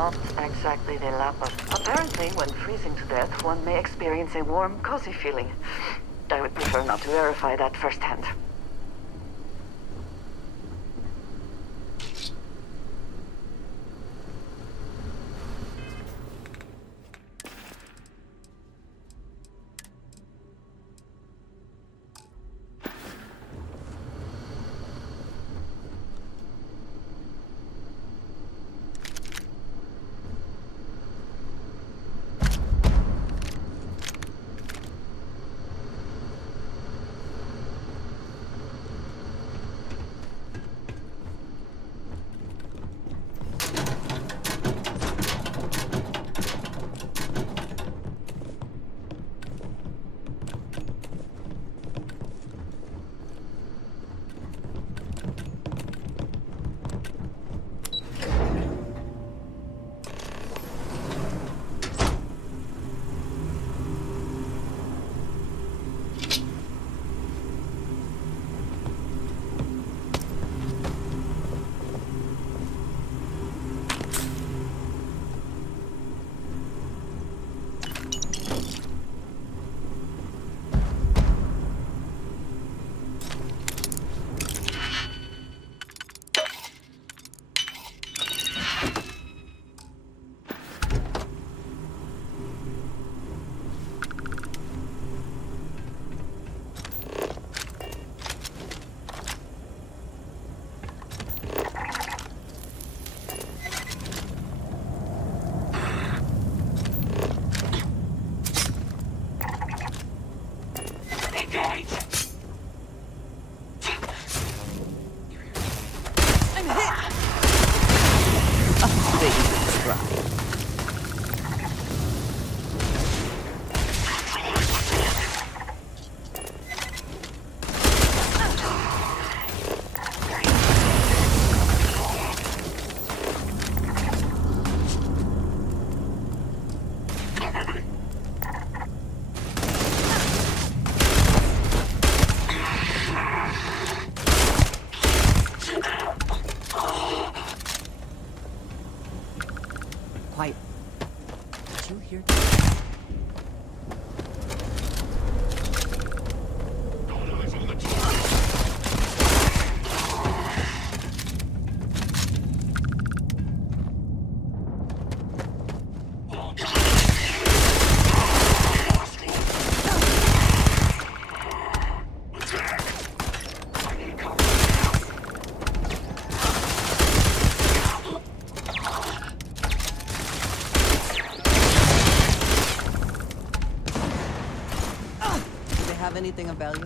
not exactly the lap of... Apparently, when freezing to death, one may experience a warm, cozy feeling. I would prefer not to verify that firsthand. Quiet. Did you hear? Have anything of value?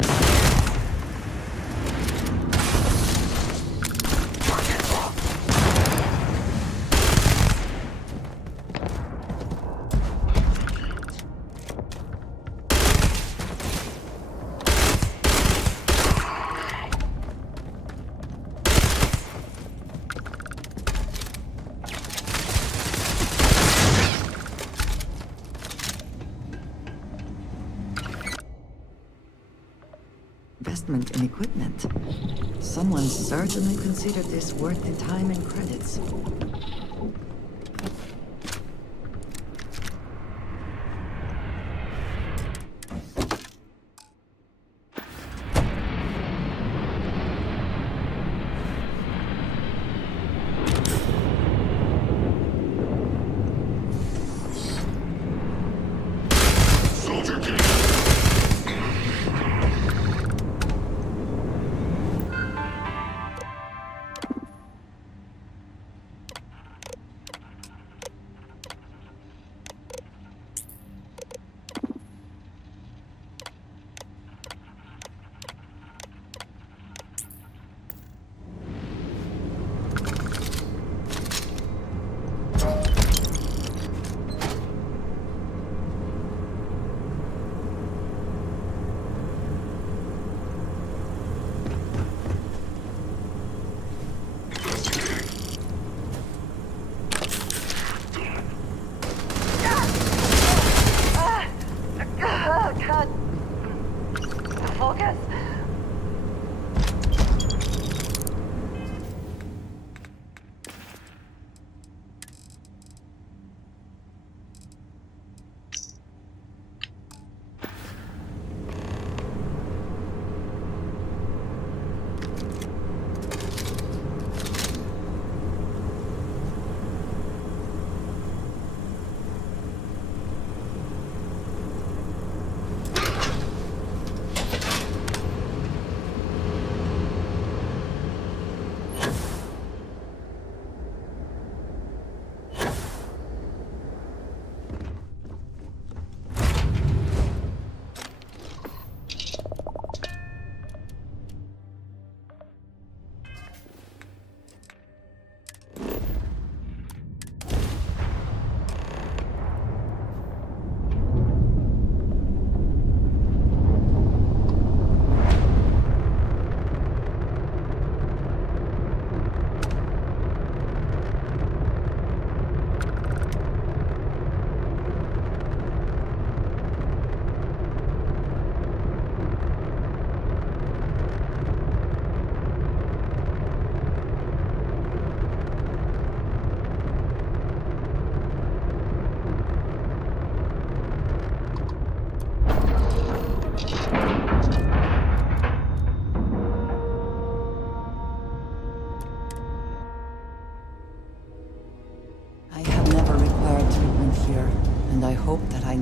Investment in equipment. Someone certainly considered this worth the time and credits.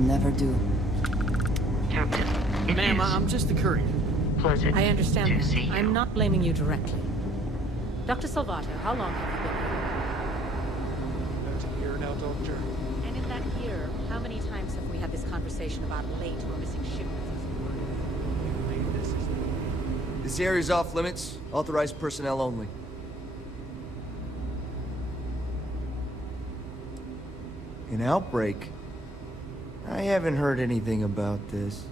never do. Captain, Ma'am, I'm just the courier. pleasant I understand to that. see you. I'm not blaming you directly. Dr. Salvato, how long have you been here? About a year now, Doctor. And in that year, how many times have we had this conversation about late or missing shipments of supplies? This area's off limits. Authorized personnel only. An outbreak? I haven't heard anything about this.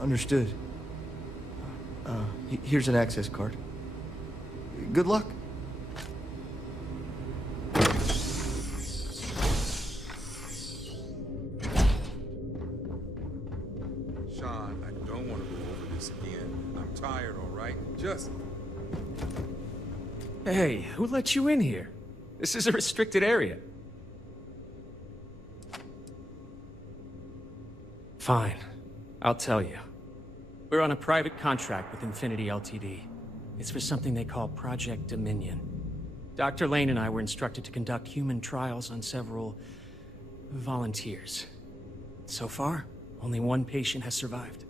Understood. Here's an access card. Good luck. Sean, I don't want to go over this again. I'm tired, all right? Just... Hey, who let you in here? This is a restricted area. Fine. I'll tell you. We're on a private contract with Infinity Ltd. It's for something they call Project Dominion. Dr. Lane and I were instructed to conduct human trials on several volunteers. So far, only one patient has survived.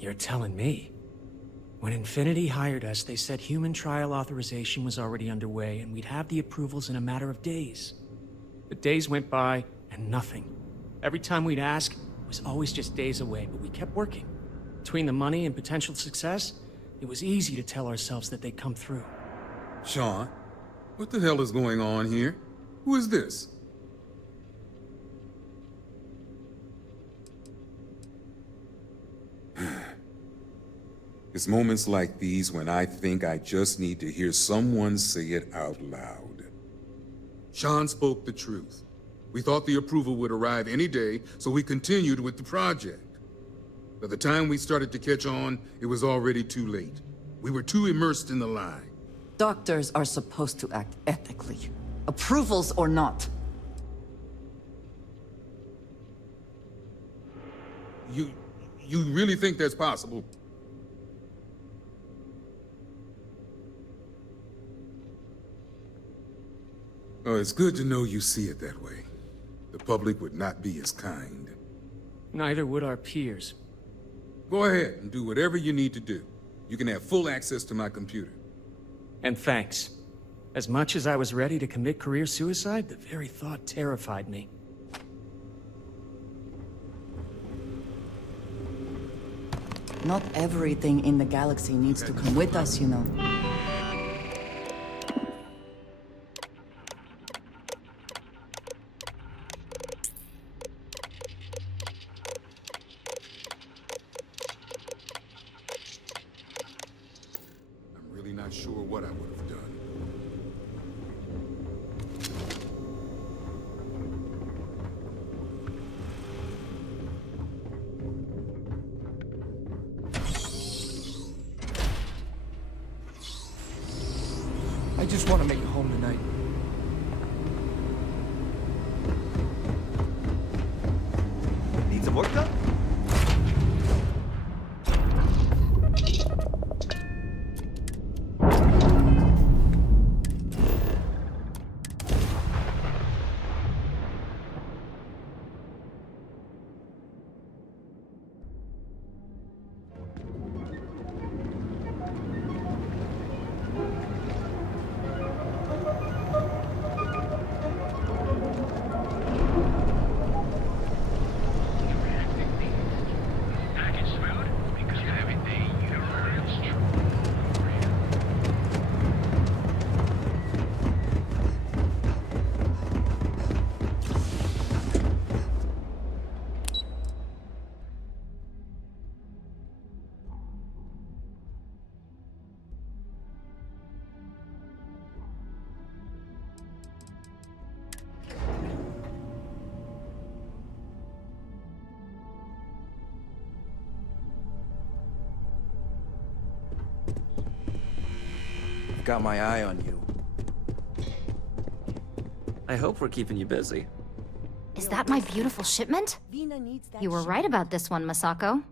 You're telling me? When Infinity hired us, they said human trial authorization was already underway and we'd have the approvals in a matter of days. The days went by and nothing. Every time we'd ask, it was always just days away, but we kept working. Between the money and potential success, it was easy to tell ourselves that they'd come through. Sean, what the hell is going on here? Who is this? It's moments like these when I think I just need to hear someone say it out loud. Sean spoke the truth. We thought the approval would arrive any day, so we continued with the project. By the time we started to catch on, it was already too late. We were too immersed in the lie. Doctors are supposed to act ethically. Approvals or not. You really think that's possible? Oh, it's good to know you see it that way. The public would not be as kind. Neither would our peers. Go ahead and do whatever you need to do. You can have full access to my computer. And thanks. As much as I was ready to commit career suicide, the very thought terrified me. Not everything in the galaxy needs to come with us, you know. I'm really not sure what I would have done. I just want to make it home tonight. Need some work done? I've got my eye on you. I hope we're keeping you busy. Is that my beautiful shipment? You were right about this one, Masako.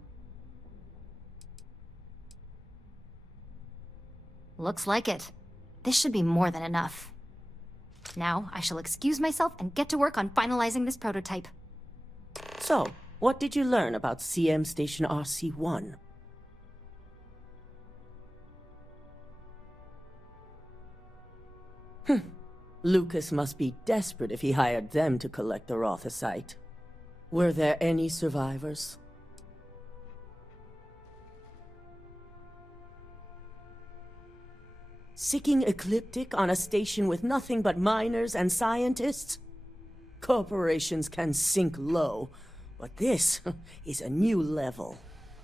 Looks like it. This should be more than enough. Now, I shall excuse myself and get to work on finalizing this prototype. So, what did you learn about CM Station RC-1? Lucas must be desperate if he hired them to collect the Rothicite. Were there any survivors? Sicking Ecliptic on a station with nothing but miners and scientists? Corporations can sink low, but this is a new level.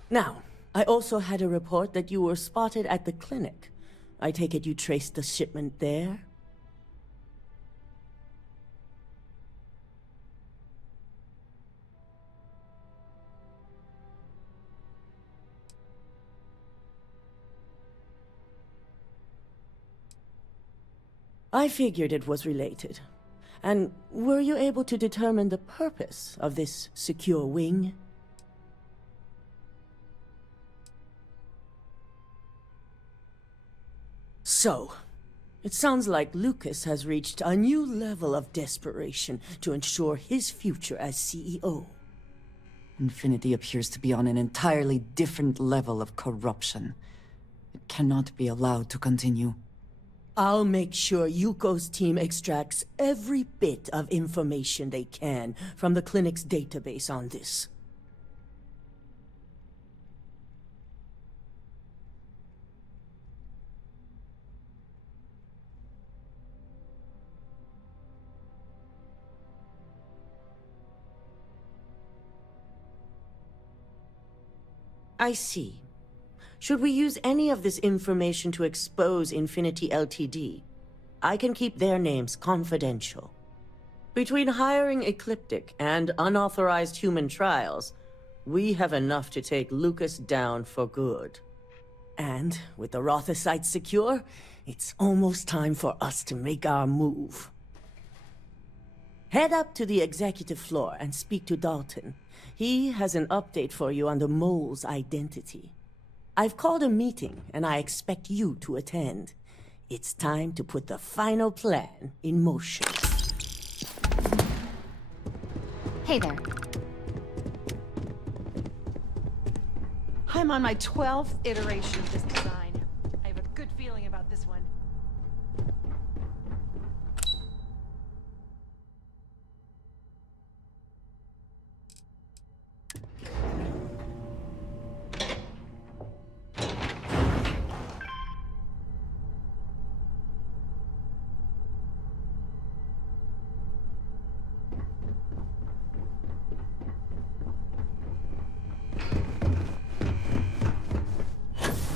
Now, I also had a report that you were spotted at the clinic. I take it you traced the shipment there? I figured it was related. And were you able to determine the purpose of this secure wing? So, it sounds like Lucas has reached a new level of desperation to ensure his future as CEO. Infinity appears to be on an entirely different level of corruption. It cannot be allowed to continue. I'll make sure Yuko's team extracts every bit of information they can from the clinic's database on this. I see. Should we use any of this information to expose Infinity Ltd? I can keep their names confidential. Between hiring Ecliptic and unauthorized human trials, we have enough to take Lucas down for good. And with the Rothicite secure, it's almost time for us to make our move. Head up to the executive floor and speak to Dalton. He has an update for you on the mole's identity. I've called a meeting, and I expect you to attend. It's time to put the final plan in motion. Hey there. I'm on my 12th iteration of this design. I have a good feeling about this one.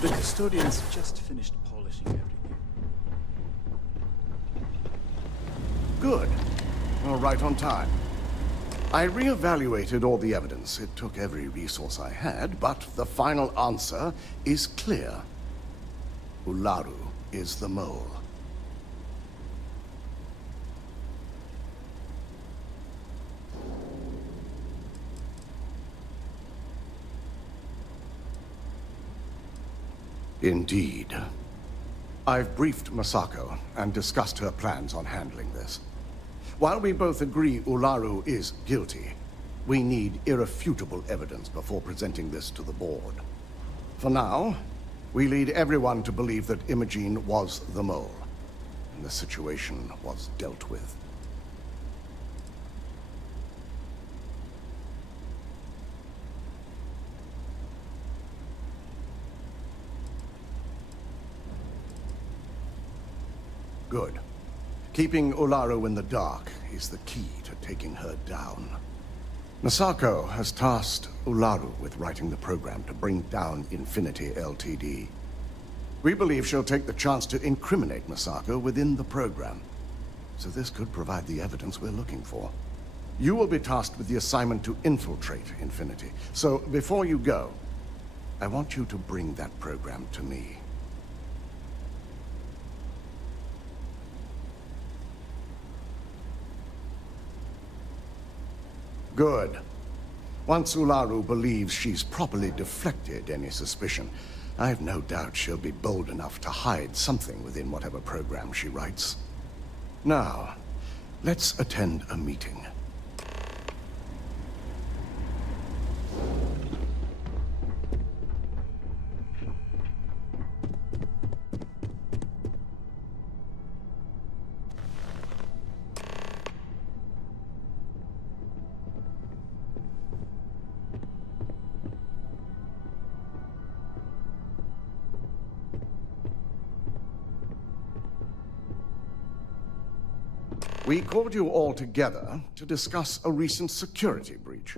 The custodians just finished polishing everything. Good. You're right on time. I re-evaluated all the evidence. It took every resource I had, but the final answer is clear. Ularu is the mole. Indeed. I've briefed Masako and discussed her plans on handling this. While we both agree Ularu is guilty, we need irrefutable evidence before presenting this to the board. For now, we lead everyone to believe that Imogene was the mole, and the situation was dealt with. Good. Keeping Ularu in the dark is the key to taking her down. Masako has tasked Ularu with writing the program to bring down Infinity Ltd. We believe she'll take the chance to incriminate Masako within the program. So this could provide the evidence we're looking for. You will be tasked with the assignment to infiltrate Infinity. So before you go, I want you to bring that program to me. Good. Once Ularu believes she's properly deflected any suspicion, I've no doubt she'll be bold enough to hide something within whatever program she writes. Now, let's attend a meeting. We called you all together to discuss a recent security breach.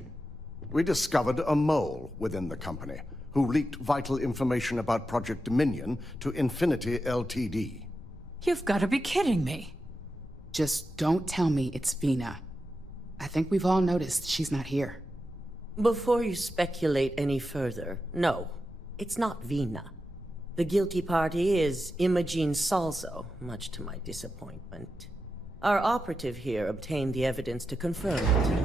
We discovered a mole within the company who leaked vital information about Project Dominion to Infinity Ltd. You've got to be kidding me. Just don't tell me it's Vina. I think we've all noticed she's not here. Before you speculate any further, no, it's not Vina. The guilty party is Imogene Salzo, much to my disappointment. Our operative here obtained the evidence to confirm it.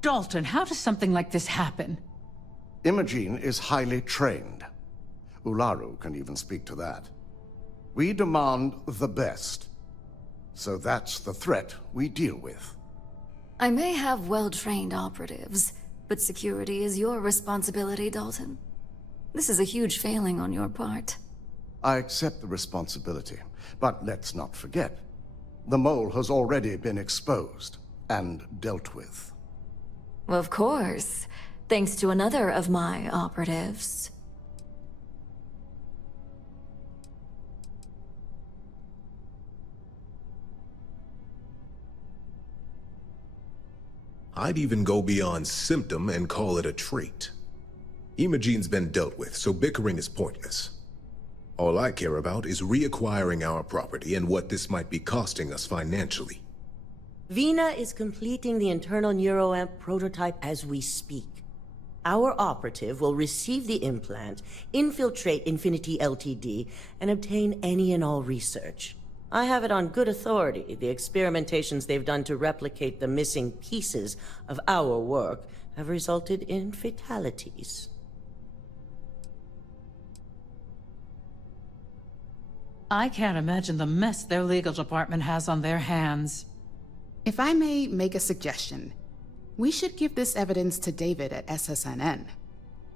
Dalton, how does something like this happen? Imogene is highly trained. Ularu can even speak to that. We demand the best. So that's the threat we deal with. I may have well-trained operatives, but security is your responsibility, Dalton. This is a huge failing on your part. I accept the responsibility, but let's not forget, the mole has already been exposed and dealt with. Of course, thanks to another of my operatives. I'd even go beyond symptom and call it a trait. Imogene's been dealt with, so bickering is pointless. All I care about is reacquiring our property and what this might be costing us financially. Vina is completing the internal neuroamp prototype as we speak. Our operative will receive the implant, infiltrate Infinity Ltd, and obtain any and all research. I have it on good authority. The experimentations they've done to replicate the missing pieces of our work have resulted in fatalities. I can't imagine the mess their legal department has on their hands. If I may make a suggestion, we should give this evidence to David at SSNN.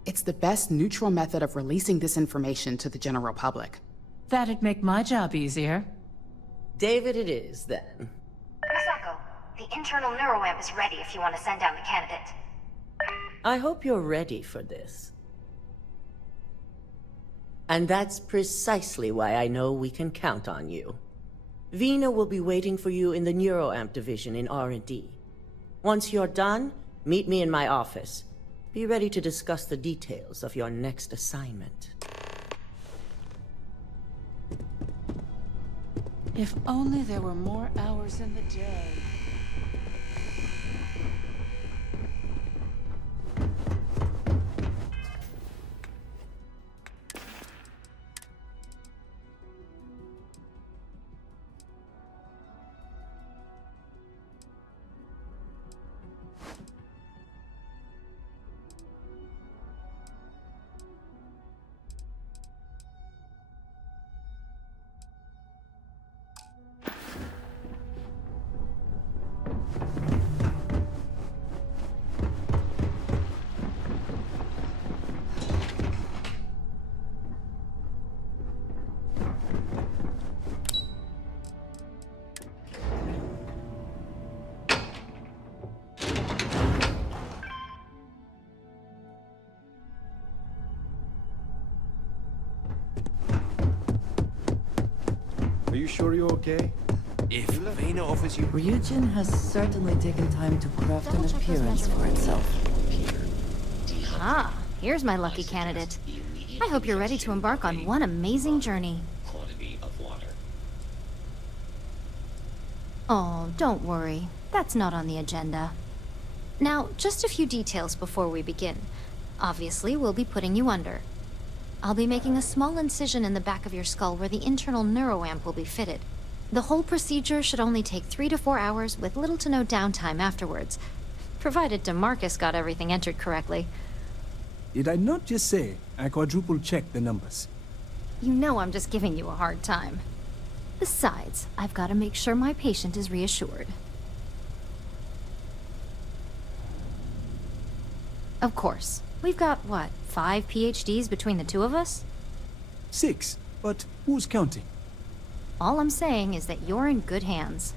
It's the best neutral method of releasing this information to the general public. That'd make my job easier. David it is, then. Masako, the internal neuroamp is ready if you want to send down the candidate. I hope you're ready for this. And that's precisely why I know we can count on you. Vina will be waiting for you in the neuroamp division in R&D. Once you're done, meet me in my office. Be ready to discuss the details of your next assignment. If only there were more hours in the day. Are you sure you're okay? If Vina offers you... Ryujin has certainly taken time to craft an appearance for itself. Ah, here's my lucky candidate. I hope you're ready to embark on one amazing journey. Oh, don't worry. That's not on the agenda. Now, just a few details before we begin. Obviously, we'll be putting you under. I'll be making a small incision in the back of your skull where the internal neuroamp will be fitted. The whole procedure should only take 3 to 4 hours with little to no downtime afterwards, provided DeMarcus got everything entered correctly. Did I not just say I quadruple-checked the numbers? You know I'm just giving you a hard time. Besides, I've got to make sure my patient is reassured. Of course. We've got, what, 5 PhDs between the two of us? 6, but who's counting? All I'm saying is that you're in good hands.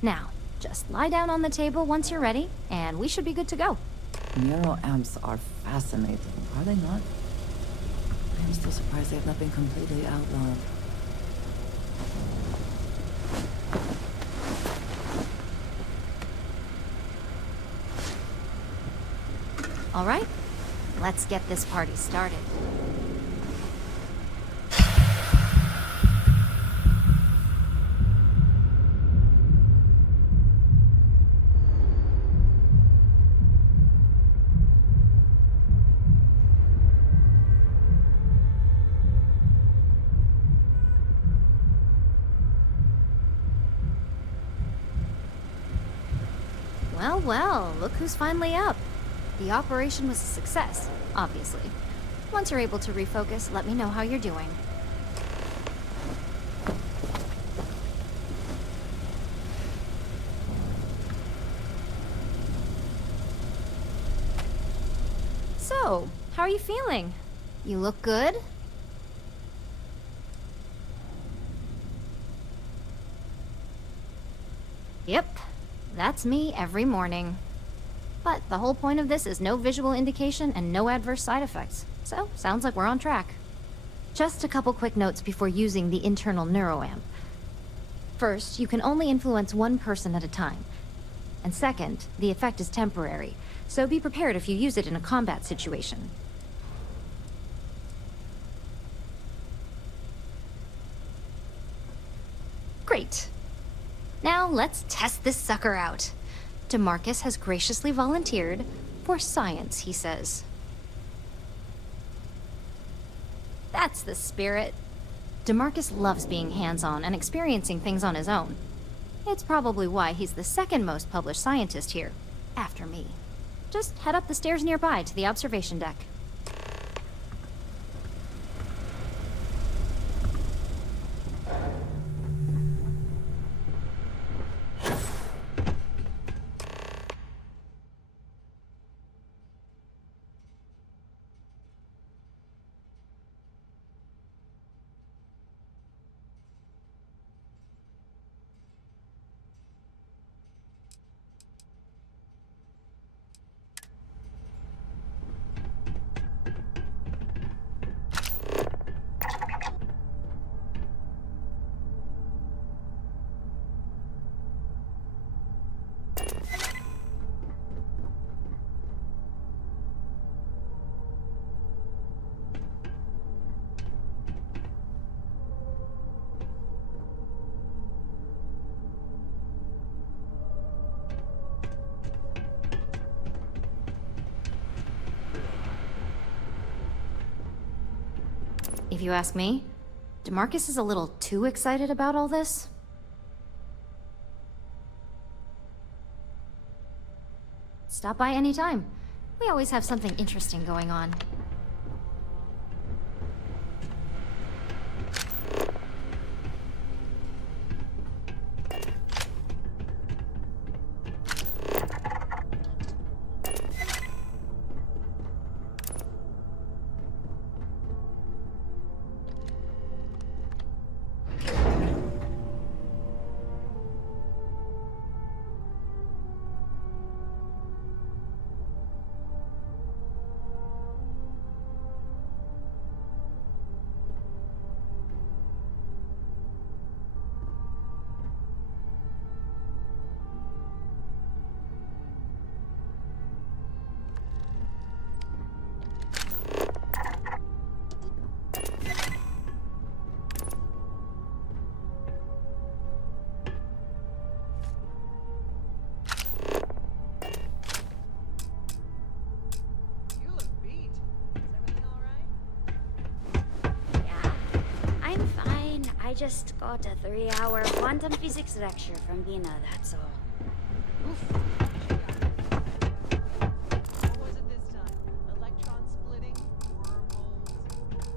Now, just lie down on the table once you're ready, and we should be good to go. Neuroamps are fascinating, are they not? I'm still surprised they have not been completely outlawed. All right, let's get this party started. Well, look who's finally up. The operation was a success, obviously. Once you're able to refocus, let me know how you're doing. So, how are you feeling? You look good? Yep, that's me every morning. But the whole point of this is no visual indication and no adverse side effects. So, sounds like we're on track. Just a couple quick notes before using the internal neuroamp. First, you can only influence one person at a time. And second, the effect is temporary, so be prepared if you use it in a combat situation. Great. Now let's test this sucker out. DeMarcus has graciously volunteered for science, he says. That's the spirit. DeMarcus loves being hands-on and experiencing things on his own. It's probably why he's the second most published scientist here, after me. Just head up the stairs nearby to the observation deck. If you ask me, DeMarcus is a little too excited about all this. Stop by anytime. We always have something interesting going on. I just got a 3-hour quantum physics lecture from Vina, that's all. What was it this time? Electron splitting? Wormholes?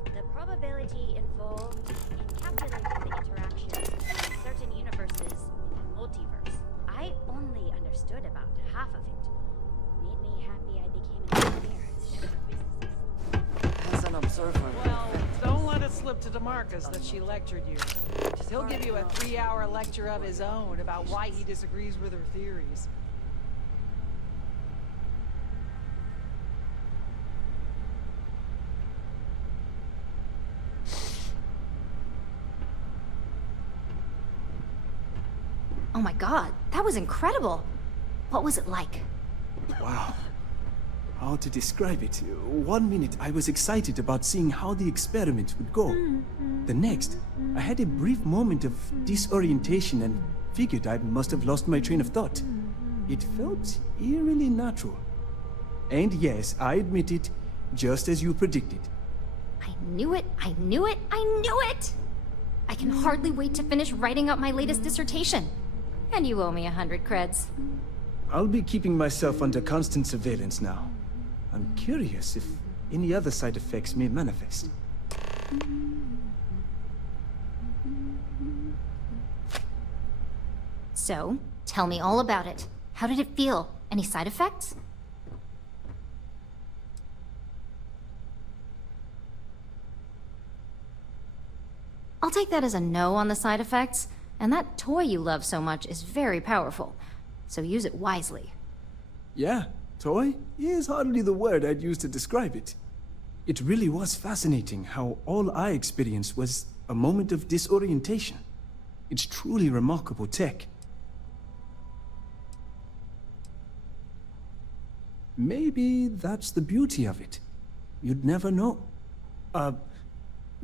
The probability involved in calculating the interactions between certain universes in a multiverse. I only understood about half of it. Made me happy I became an engineer instead of a physicist. As an observer. Well, don't let it slip to DeMarcus that she lectured you. He'll give you a 3-hour lecture of his own about why he disagrees with her theories. Oh my god, that was incredible. What was it like? Wow. How to describe it? 1 minute I was excited about seeing how the experiment would go. The next, I had a brief moment of disorientation and figured I must have lost my train of thought. It felt eerily natural. And yes, I admit it, just as you predicted. I knew it, I knew it, I knew it! I can hardly wait to finish writing up my latest dissertation. And you owe me 100 creds. I'll be keeping myself under constant surveillance now. I'm curious if any other side effects may manifest. So, tell me all about it. How did it feel? Any side effects? I'll take that as a no on the side effects, and that toy you love so much is very powerful, so use it wisely. Yeah, toy is hardly the word I'd use to describe it. It really was fascinating how all I experienced was a moment of disorientation. It's truly remarkable tech. Maybe that's the beauty of it. You'd never know.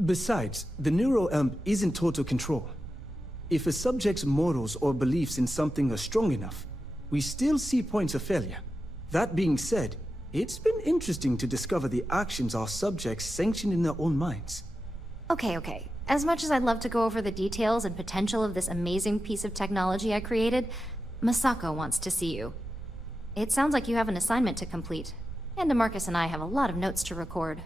Besides, the neuroamp isn't total control. If a subject's morals or beliefs in something are strong enough, we still see points of failure. That being said, it's been interesting to discover the actions our subjects sanction in their own minds. Okay. As much as I'd love to go over the details and potential of this amazing piece of technology I created, Masako wants to see you. It sounds like you have an assignment to complete, and DeMarcus and I have a lot of notes to record.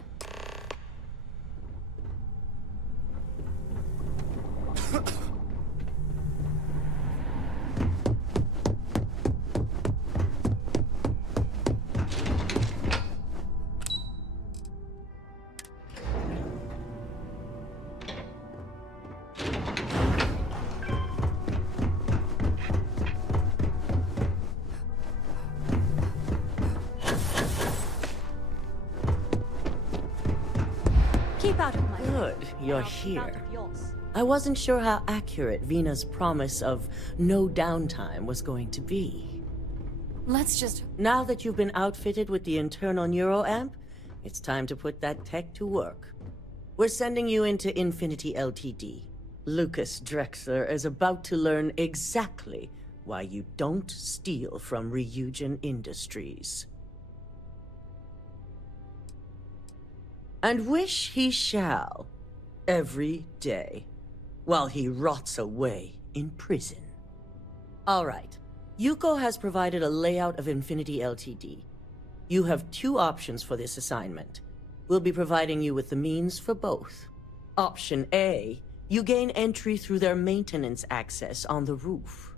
Keep out of my Good, you're here. I wasn't sure how accurate Vina's promise of no downtime was going to be. Let's just... Now that you've been outfitted with the internal neuroamp, it's time to put that tech to work. We're sending you into Infinity Ltd. Lucas Drexler is about to learn exactly why you don't steal from Ryujin Industries. And wish he shall, every day, while he rots away in prison. All right, Yuko has provided a layout of Infinity Ltd. You have 2 options for this assignment. We'll be providing you with the means for both. Option A, you gain entry through their maintenance access on the roof.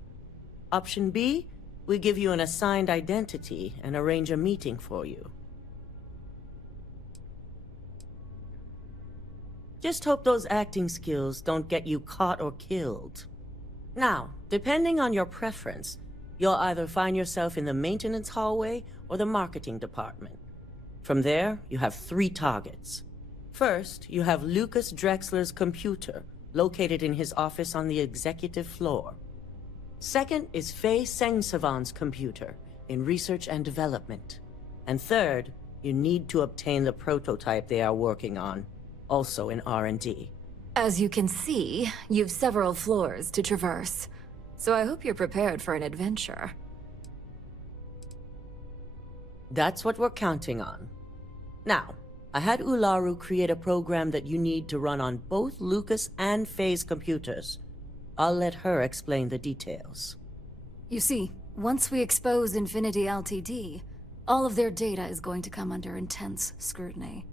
Option B, we give you an assigned identity and arrange a meeting for you. Just hope those acting skills don't get you caught or killed. Now, depending on your preference, you'll either find yourself in the maintenance hallway or the marketing department. From there, you have 3 targets. First, you have Lucas Drexler's computer, located in his office on the executive floor. Second is Faye Sengsavan's computer, in research and development. And third, you need to obtain the prototype they are working on, also in R&D. As you can see, you've several floors to traverse. So I hope you're prepared for an adventure. That's what we're counting on. Now, I had Ularu create a program that you need to run on both Lucas and Faye's computers. I'll let her explain the details. You see, once we expose Infinity Ltd, all of their data is going to come under intense scrutiny.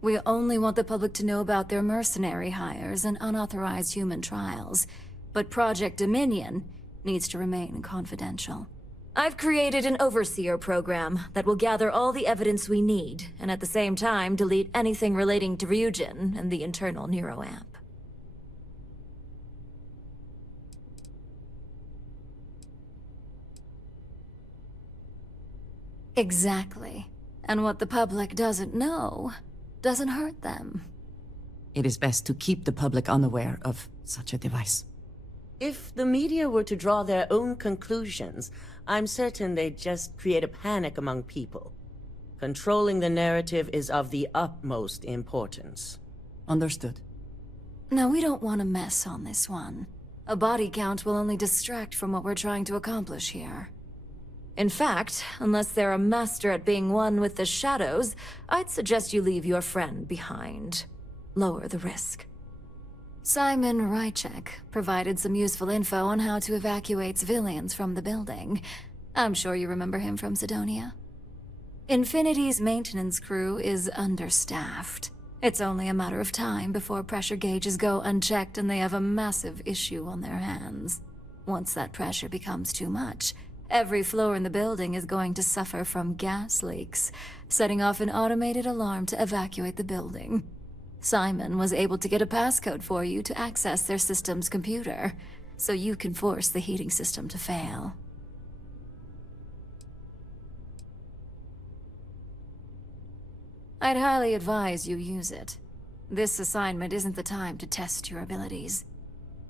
We only want the public to know about their mercenary hires and unauthorized human trials, but Project Dominion needs to remain confidential. I've created an overseer program that will gather all the evidence we need, and at the same time delete anything relating to Ryujin and the internal neuroamp. Exactly. And what the public doesn't know doesn't hurt them. It is best to keep the public unaware of such a device. If the media were to draw their own conclusions, I'm certain they'd just create a panic among people. Controlling the narrative is of the utmost importance. Understood. No, we don't want to mess on this one. A body count will only distract from what we're trying to accomplish here. In fact, unless they're a master at being one with the shadows, I'd suggest you leave your friend behind. Lower the risk. Simon Rychek provided some useful info on how to evacuate civilians from the building. I'm sure you remember him from Sidonia. Infinity's maintenance crew is understaffed. It's only a matter of time before pressure gauges go unchecked and they have a massive issue on their hands. Once that pressure becomes too much, every floor in the building is going to suffer from gas leaks, setting off an automated alarm to evacuate the building. Simon was able to get a passcode for you to access their system's computer, so you can force the heating system to fail. I'd highly advise you use it. This assignment isn't the time to test your abilities.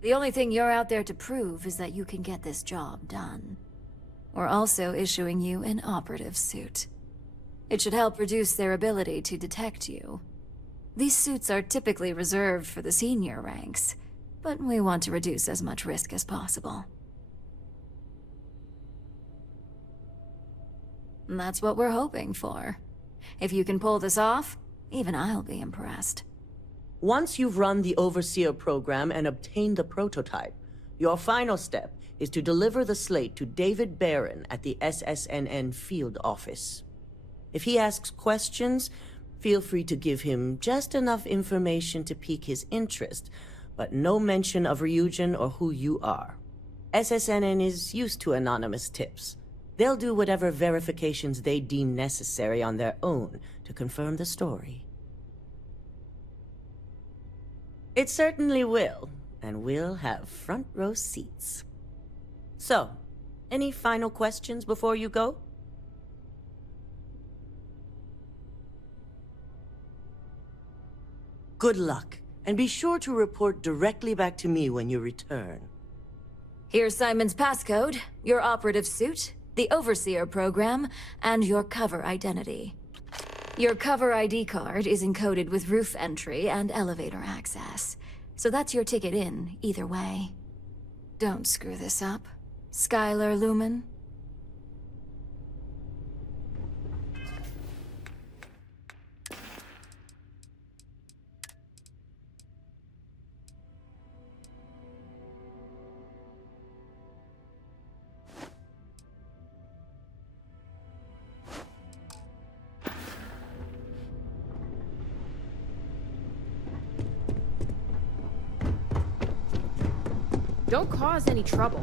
The only thing you're out there to prove is that you can get this job done. We're also issuing you an operative suit. It should help reduce their ability to detect you. These suits are typically reserved for the senior ranks, but we want to reduce as much risk as possible. And that's what we're hoping for. If you can pull this off, even I'll be impressed. Once you've run the Overseer program and obtained the prototype, your final step is to deliver the slate to David Barron at the SSNN field office. If he asks questions, feel free to give him just enough information to pique his interest, but no mention of Ryujin or who you are. SSNN is used to anonymous tips. They'll do whatever verifications they deem necessary on their own to confirm the story. It certainly will, and we'll have front row seats. So, any final questions before you go? Good luck, and be sure to report directly back to me when you return. Here's Simon's passcode, your operative suit, the Overseer program, and your cover identity. Your cover ID card is encoded with roof entry and elevator access, so that's your ticket in, either way. Don't screw this up, Skylar Lumen. Don't cause any trouble.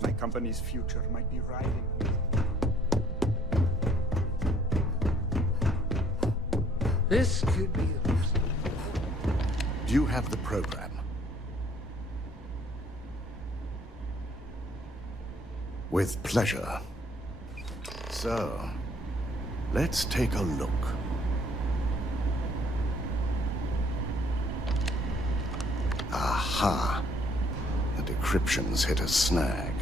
My company's future might be riding on it. This could be a... Do you have the program? With pleasure. So, let's take a look. Aha. The decryption's hit a snag.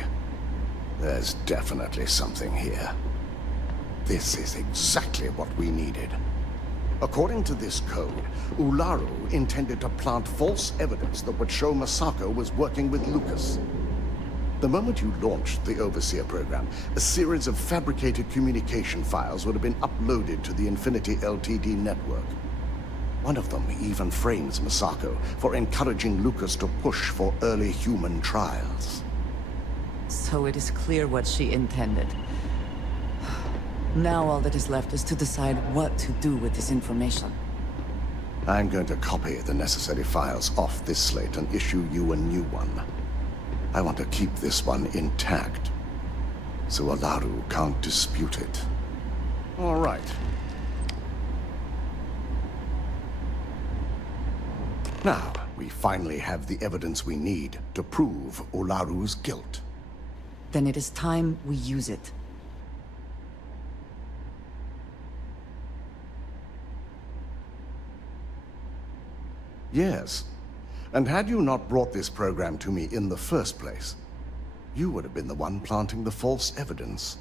There's definitely something here. This is exactly what we needed. According to this code, Ularu intended to plant false evidence that would show Masako was working with Lucas. The moment you launched the Overseer program, a series of fabricated communication files would have been uploaded to the Infinity Ltd network. One of them even frames Misako for encouraging Lucas to push for early human trials. So it is clear what she intended. Now all that is left is to decide what to do with this information. I'm going to copy the necessary files off this slate and issue you a new one. I want to keep this one intact, so Olaru can't dispute it. All right. Now, we finally have the evidence we need to prove Olaru's guilt. Then it is time we use it. Yes. And had you not brought this program to me in the first place, you would have been the one planting the false evidence.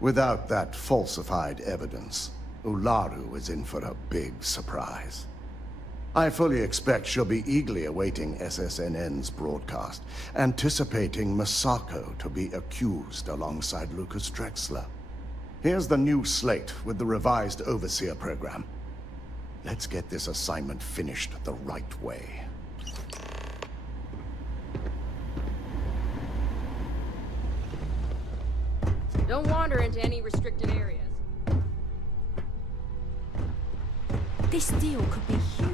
Without that falsified evidence, Olaru is in for a big surprise. I fully expect she'll be eagerly awaiting SSNN's broadcast, anticipating Misako to be accused alongside Lucas Drexler. Here's the new slate with the revised Overseer program. Let's get this assignment finished the right way. Don't wander into any restricted areas. This deal could be huge.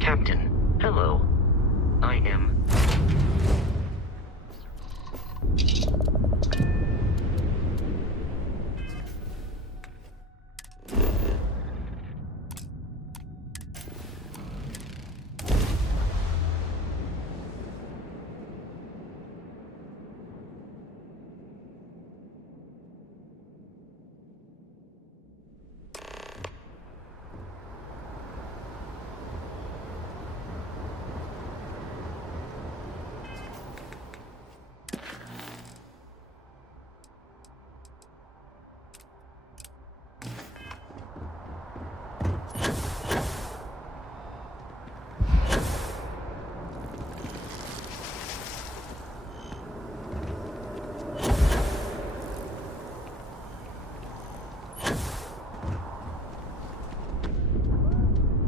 Captain, hello. I am...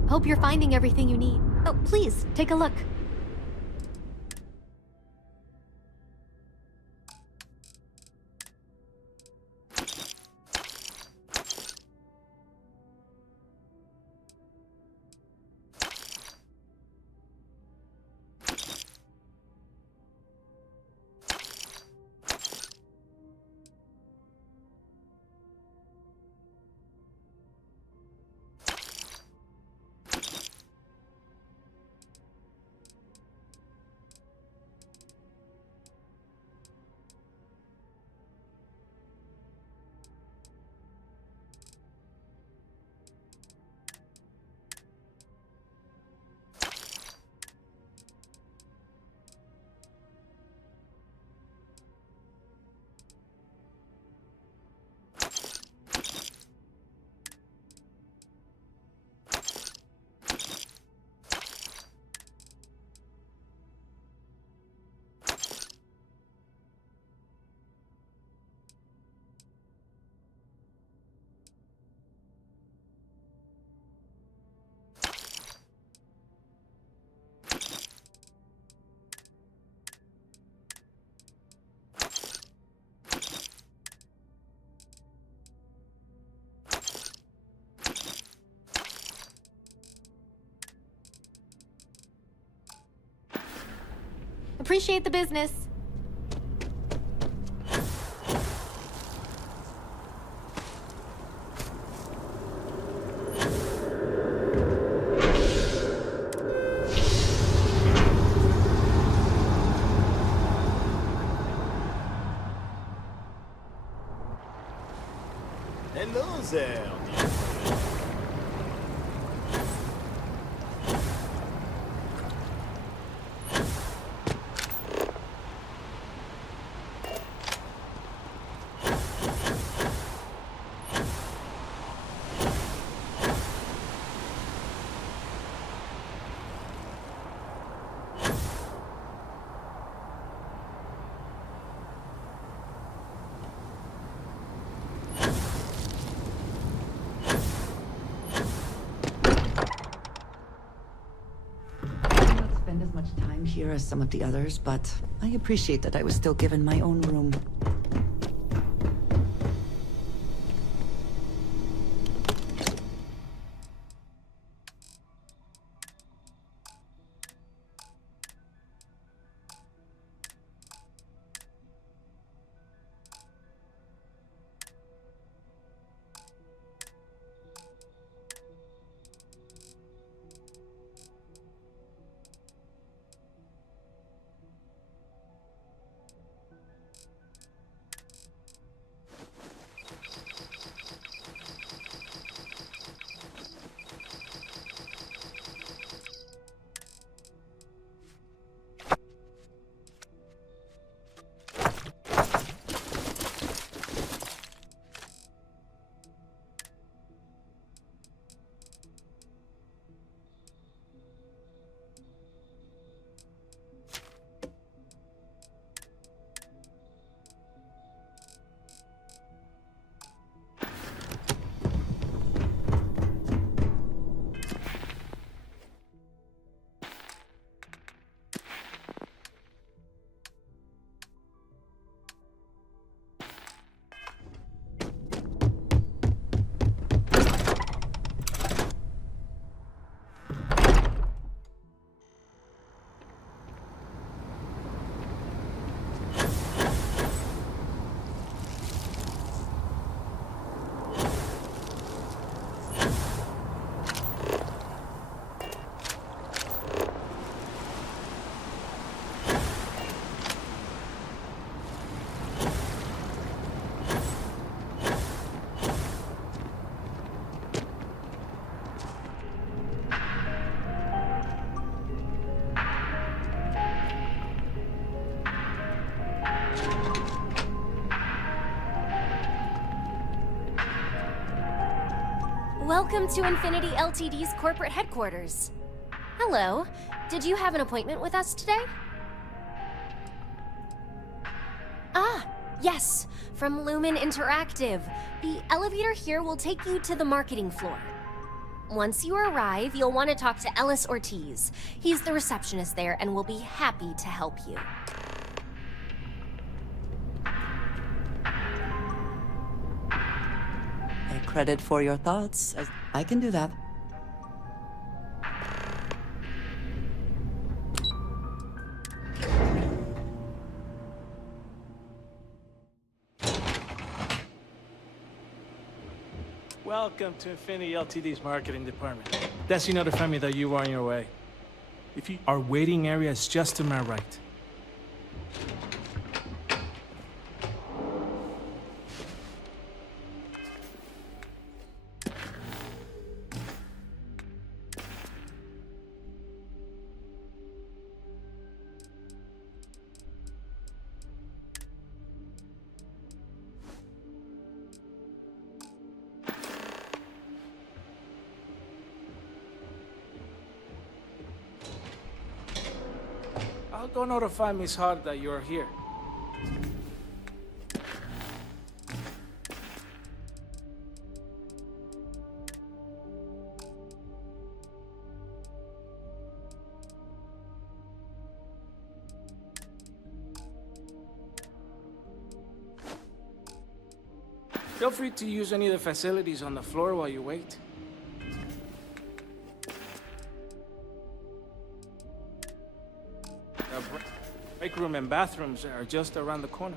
Hope you're finding everything you need. Oh, please, take a look. Appreciate the business. sail, dear friend. Spend as much time here as some of the others, but I appreciate that I was still given my own room. Welcome to Infinity Ltd's corporate headquarters. Hello. Did you have an appointment with us today? Ah, yes. From Lumen Interactive. The elevator here will take you to the marketing floor. Once you arrive, you'll want to talk to Ellis Ortiz. He's the receptionist there and will be happy to help you. Credit for your thoughts. I can do that. Welcome to Infinity Ltd's marketing department. Desi notified me that you are on your way. Our waiting area is just to my right. I'll go notify Miss Hart that you're here. Feel free to use any of the facilities on the floor while you wait. The break room and bathrooms are just around the corner.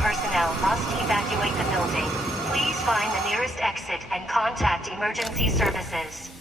personnel must evacuate the building. Please find the nearest exit and contact emergency services.